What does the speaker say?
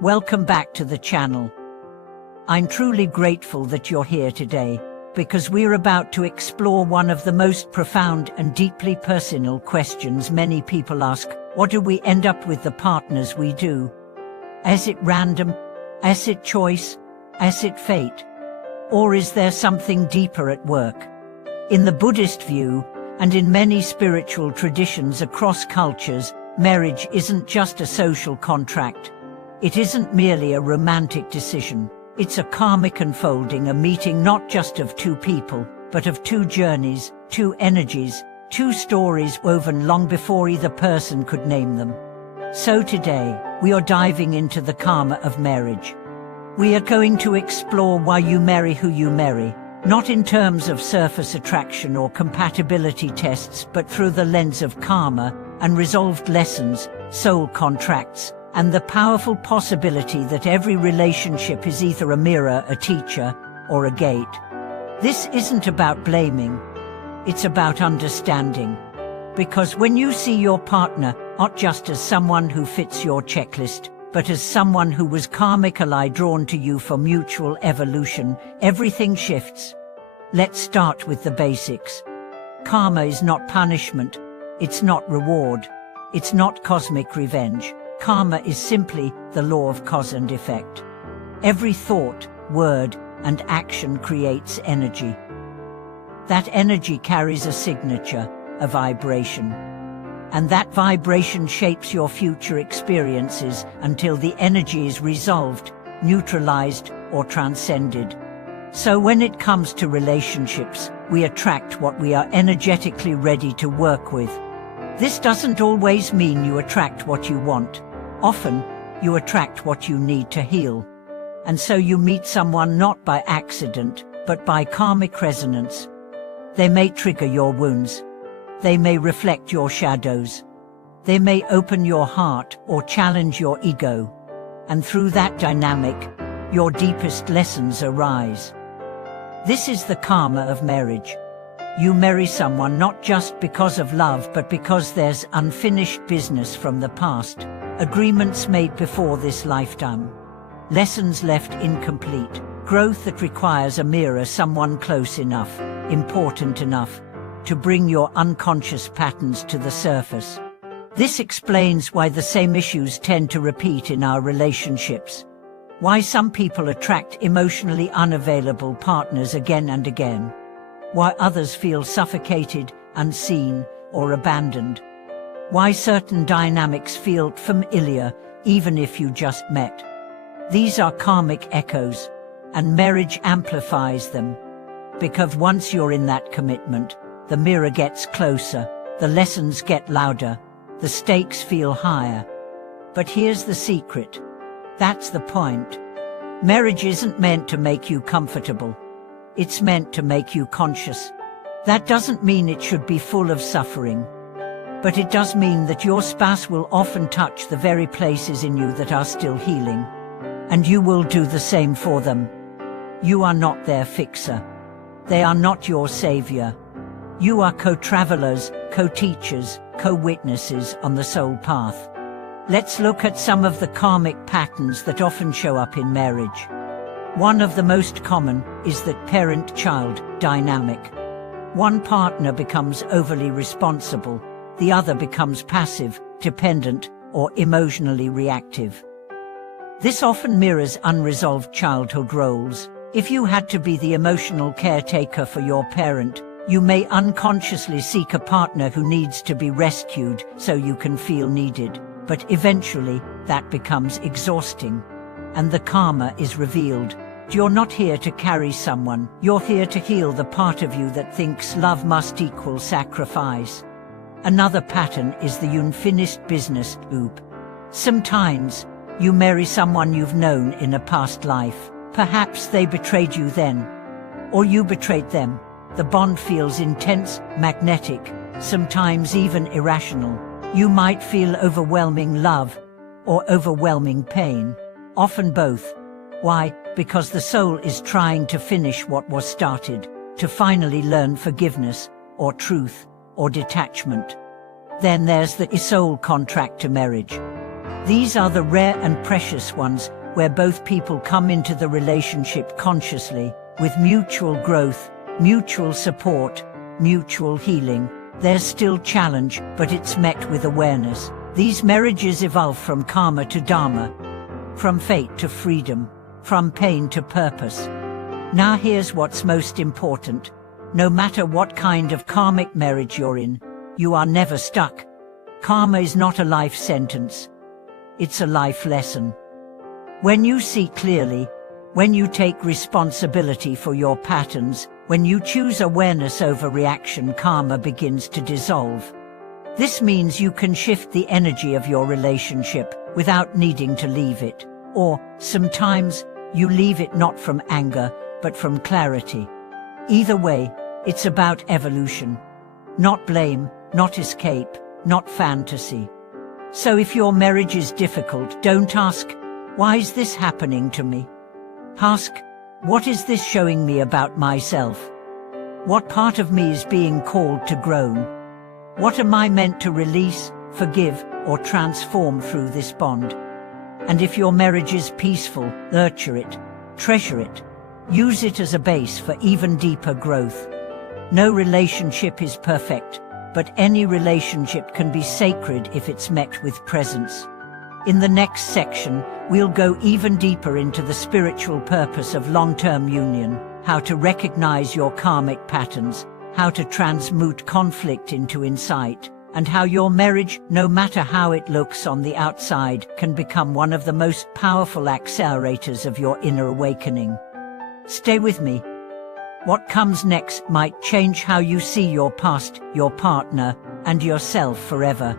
Welcome back to the channel. I'm truly grateful that you're here today, because we're about to explore one of the most profound and deeply personal questions many people ask. What do we end up with the partners we do? Is it random? Is it choice? Is it fate? Or is there something deeper at work? In the Buddhist view, and in many spiritual traditions across cultures, marriage isn't just a social contract. It isn't merely a romantic decision. It's a karmic unfolding, a meeting not just of two people, but of two journeys, two energies, two stories woven long before either person could name them. So today, we are diving into the karma of marriage. We are going to explore why you marry who you marry, not in terms of surface attraction or compatibility tests, but through the lens of karma, unresolved lessons, soul contracts, and the powerful possibility that every relationship is either a mirror, a teacher, or a gate. This isn't about blaming. It's about understanding. Because when you see your partner not just as someone who fits your checklist, but as someone who was karmically drawn to you for mutual evolution, everything shifts. Let's start with the basics. Karma is not punishment. It's not reward. It's not cosmic revenge. Karma is simply the law of cause and effect. Every thought, word, and action creates energy. That energy carries a signature, a vibration. And that vibration shapes your future experiences until the energy is resolved, neutralized, or transcended. So when it comes to relationships, we attract what we are energetically ready to work with. This doesn't always mean you attract what you want. Often, you attract what you need to heal. And so you meet someone not by accident, but by karmic resonance. They may trigger your wounds. They may reflect your shadows. They may open your heart or challenge your ego. And through that dynamic, your deepest lessons arise. This is the karma of marriage. You marry someone not just because of love, but because there's unfinished business from the past, agreements made before this lifetime, lessons left incomplete, growth that requires a mirror, someone close enough, important enough, to bring your unconscious patterns to the surface. This explains why the same issues tend to repeat in our relationships. Why some people attract emotionally unavailable partners again and again. Why others feel suffocated, unseen, or abandoned. Why certain dynamics feel familiar, even if you just met. These are karmic echoes, and marriage amplifies them. Because once you're in that commitment, the mirror gets closer, the lessons get louder, the stakes feel higher. But here's the secret. That's the point. Marriage isn't meant to make you comfortable. It's meant to make you conscious. That doesn't mean it should be full of suffering. But it does mean that your spouse will often touch the very places in you that are still healing. And you will do the same for them. You are not their fixer. They are not your savior. You are co-travelers, co-teachers, co-witnesses on the soul path. Let's look at some of the karmic patterns that often show up in marriage. One of the most common is the parent-child dynamic. One partner becomes overly responsible, the other becomes passive, dependent, or emotionally reactive. This often mirrors unresolved childhood roles. If you had to be the emotional caretaker for your parent, you may unconsciously seek a partner who needs to be rescued so you can feel needed. But eventually, that becomes exhausting. And the karma is revealed. You're not here to carry someone, you're here to heal the part of you that thinks love must equal sacrifice. Another pattern is the unfinished business loop. Sometimes, you marry someone you've known in a past life. Perhaps they betrayed you then. Or you betrayed them. The bond feels intense, magnetic, sometimes even irrational. You might feel overwhelming love, or overwhelming pain. Often both. Why? Because the soul is trying to finish what was started, to finally learn forgiveness, or truth, or detachment. Then there's the soul contract to marriage. These are the rare and precious ones, where both people come into the relationship consciously, with mutual growth, mutual support, mutual healing. There's still challenge, but it's met with awareness. These marriages evolve from karma to dharma, from fate to freedom, from pain to purpose. Now here's what's most important. No matter what kind of karmic marriage you're in, you are never stuck. Karma is not a life sentence. It's a life lesson. When you see clearly, when you take responsibility for your patterns, when you choose awareness over reaction, karma begins to dissolve. This means you can shift the energy of your relationship without needing to leave it. Or, sometimes, you leave it not from anger, but from clarity. Either way, it's about evolution. Not blame, not escape, not fantasy. So if your marriage is difficult, don't ask, "Why is this happening to me?" Ask, "What is this showing me about myself? What part of me is being called to grow? What am I meant to release, forgive, or transform through this bond?" And if your marriage is peaceful, nurture it, treasure it, use it as a base for even deeper growth. No relationship is perfect, but any relationship can be sacred if it's met with presence. In the next section, we'll go even deeper into the spiritual purpose of long-term union, how to recognize your karmic patterns, how to transmute conflict into insight, and how your marriage, no matter how it looks on the outside, can become one of the most powerful accelerators of your inner awakening. Stay with me. What comes next might change how you see your past, your partner, and yourself forever.